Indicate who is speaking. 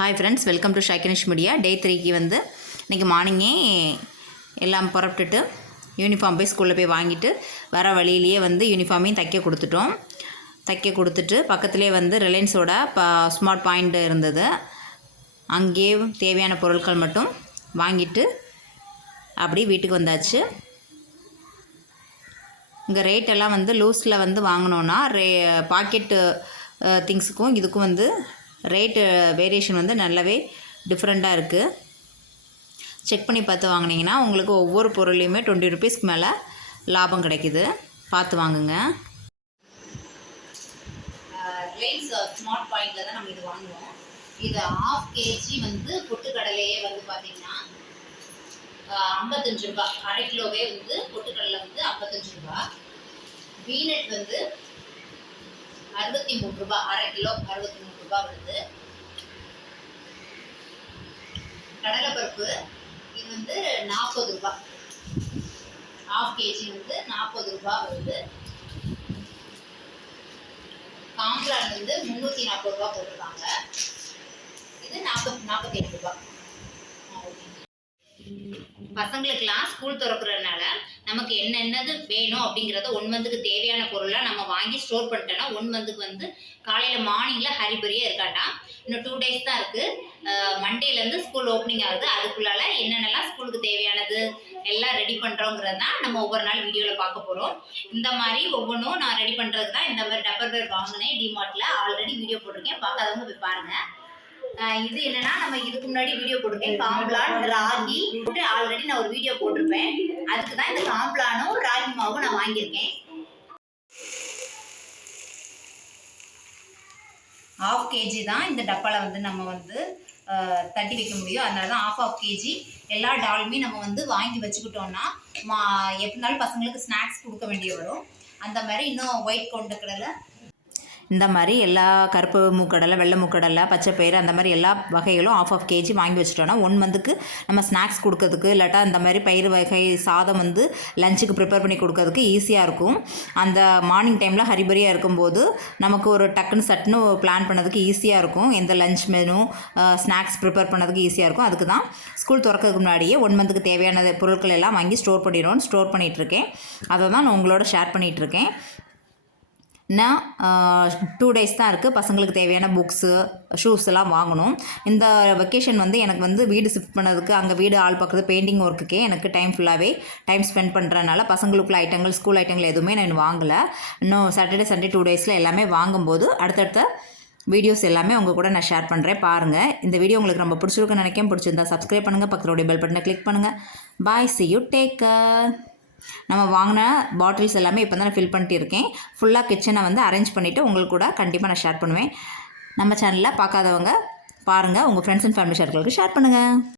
Speaker 1: Hi friends welcome to ஷாக்கினிஷ் media day த்ரீக்கு வந்து இன்றைக்கி மார்னிங்கே எல்லாம் புறப்பட்டுட்டு யூனிஃபார்ம் போய் ஸ்கூலில் போய் வாங்கிட்டு வர வழியிலேயே வந்து யூனிஃபார்மையும் தைக்க கொடுத்துட்டோம். தைக்க கொடுத்துட்டு பக்கத்துலேயே வந்து ரிலையன்ஸோட ப ஸ்மார்ட் பாயிண்ட் இருந்தது. அங்கேயே தேவையான பொருட்கள் மட்டும் வாங்கிட்டு அப்படியே வீட்டுக்கு வந்தாச்சு. இங்கே ரேட்டெல்லாம் வந்து லூஸில் வந்து வாங்கினோன்னா ரே பாக்கெட்டு திங்ஸுக்கும் இதுக்கும் வந்து ரேட்டு வேரியேஷன் uh, வந்து நல்லாவே டிஃப்ரெண்ட்டாக இருக்குது செக் பண்ணி பார்த்து வாங்கினீங்கன்னா உங்களுக்கு ஒவ்வொரு பொருளையுமே டுவெண்ட்டி ருபீஸ்க்கு மேலே லாபம் கிடைக்குது. பார்த்து வாங்குங்க. ரிலையன்ஸ் ஸ்மார்ட் பாயிண்டில் தான் நம்ம இது வாங்குவோம். இது ஆஃப் கேஜி வந்து பொட்டுக்கடலையே வந்து பார்த்தீங்கன்னா uh, ஐம்பத்தஞ்சு ரூபா அரை கிலோவே வந்து பொட்டுக்கடலை வந்து ஐம்பத்தஞ்சு ரூபா பீனட் வந்து அறுபத்தி மூணு ரூபாய் அரை கிலோ அறுபத்தி மூணு ரூபாய் வருது. கடலைப்பருப்பு இது வந்து நாற்பது ரூபாய் ஹாஃப் கேஜி வந்து நாற்பது ரூபாய் வருது. காம்ப்ளான் வந்து முந்நூற்றி நாற்பது ரூபாய் போட்டிருக்காங்க. இது நாற்பத்தி நாற்பத்தி எட்டு ரூபாய் பசங்களுக்கெல்லாம் ஸ்கூல் திறக்கிறதுனால நமக்கு என்னென்னது வேணும் அப்படிங்கிறத ஒன் மந்த்துக்கு தேவையான பொருளை நம்ம வாங்கி ஸ்டோர் பண்ணிட்டோம்னா ஒன் மந்த்துக்கு வந்து காலையில் மார்னிங்கில் ஹரிபரியாக இருக்காட்டா. இன்னும் டூ டேஸ் தான் இருக்குது மண்டேலேருந்து ஸ்கூல் ஓப்பனிங் ஆகுது. அதுக்குள்ளால என்னென்னலாம் ஸ்கூலுக்கு தேவையானது எல்லாம் ரெடி பண்ணுறோங்கிறது தான் நம்ம ஒவ்வொரு நாள் வீடியோவில் பார்க்க போகிறோம் இந்த மாதிரி ஒவ்வொன்றும் நான் ரெடி பண்ணுறது தான் இந்த மாதிரி டப்பர் பேர் வாங்கினேன் டிமார்ட்டில் ஆல்ரெடி வீடியோ போட்டிருக்கேன். பார்க்காதவங்க போய் பாருங்கள் இது என்னன்னா நம்ம இதுக்கு முன்னாடி வீடியோ போட்டிருக்கேன். காம்ப்ளான் ராகி. ஆல்ரெடி நான் ஒரு வீடியோ போட்டிருப்பேன். அதுக்கு தான் இந்த காம்ப்ளானும் ராகி மாவும் நான் வாங்கியிருக்கேன். ஆஃப் கேஜி தான் இந்த டப்பாவில் வந்து நம்ம வந்து தட்டி வைக்க முடியும். அதனால தான் ஆஃப் ஆஃப் கேஜி எல்லா டாலுமே நம்ம வந்து வாங்கி வச்சுக்கிட்டோம்னா மா எப்படினாலும் பசங்களுக்கு ஸ்நாக்ஸ் கொடுக்க வேண்டிய வரும். அந்த மாதிரி இன்னும் ஒயிட் கொண்ட கடலை இந்த மாதிரி எல்லா கருப்பு மூக்கடலை வெள்ளை மூக்கடலை பச்சை பயிறு அந்த மாதிரி எல்லா வகைகளும் ஆஃப் ஆஃப் கேஜி வாங்கி வச்சிட்டோன்னா ஒன் மந்த்துக்கு நம்ம ஸ்நாக்ஸ் கொடுக்கறதுக்கு இல்லாட்டா இந்த மாதிரி பயிறு வகை சாதம் வந்து லஞ்சுக்கு ப்ரிப்பேர் பண்ணி கொடுக்கறதுக்கு ஈஸியாக இருக்கும். அந்த மார்னிங் டைமில் ஹரிபரியாக இருக்கும்போது நமக்கு ஒரு டக்குன்னு சட்டுன்னு பிளான் பண்ணதுக்கு ஈஸியாக இருக்கும். எந்த லஞ்ச் மெனு ஸ்நாக்ஸ் ப்ரிப்பேர் பண்ணதுக்கு ஈஸியாக இருக்கும். அதுக்கு தான் ஸ்கூல் திறக்கிறதுக்கு முன்னாடியே ஒன் மந்த்துக்கு தேவையான பொருட்கள் எல்லாம் வாங்கி ஸ்டோர் பண்ணிடுவோம் ஸ்டோர் பண்ணிகிட்ருக்கேன் அதை தான் நான் உங்களோட ஷேர் பண்ணிகிட்ருக்கேன் நான் டூ டேஸ் தான் இருக்குது பசங்களுக்கு தேவையான புக்ஸு ஷூஸ் எல்லாம் வாங்கணும். இந்த வெக்கேஷன் வந்து எனக்கு வந்து வீடு ஷிஃப்ட் பண்ணதுக்கு அங்கே வீடு ஆள் பார்க்குறது பெயிண்டிங் ஒர்க்குக்கே எனக்கு டைம் ஃபுல்லாகவே டைம் ஸ்பெண்ட் பண்ணுறதுனால பசங்களுக்குள்ள ஐட்டங்கள் ஸ்கூல் ஐட்டங்கள் எதுவுமே நான் வாங்கலை. இன்னும் சாட்டர்டே சண்டே டூ டேஸில் எல்லாமே வாங்கும்போது அடுத்தடுத்த வீடியோஸ் எல்லாமே உங்கள் கூட நான் ஷேர் பண்ணுறேன் பாருங்கள் இந்த வீடியோ உங்களுக்கு ரொம்ப பிடிச்சிருக்குன்னு நினைக்கிறேன். பிடிச்சிருந்தா சப்ஸ்கிரைப் பண்ணுங்கள் பக்கத்துடைய பெல் பட்டனை கிளிக் பண்ணுங்கள் பாய் சி யூ டேக் நம்ம வாங்கின பாட்டில்ஸ் எல்லாமே இப்போ தான் நான் ஃபில் பண்ணிட்டு இருக்கேன் ஃபுல்லாக கிச்சனை வந்து அரேஞ்ச் பண்ணிவிட்டு உங்களுக்கு கூட கண்டிப்பாக நான் ஷேர் பண்ணுவேன். நம்ம சேனலில் பார்க்காதவங்க பாருங்கள் உங்கள் ஃப்ரெண்ட்ஸ் அண்ட் ஃபேமிலி சர்க்கிளுக்கு ஷேர் பண்ணுங்கள்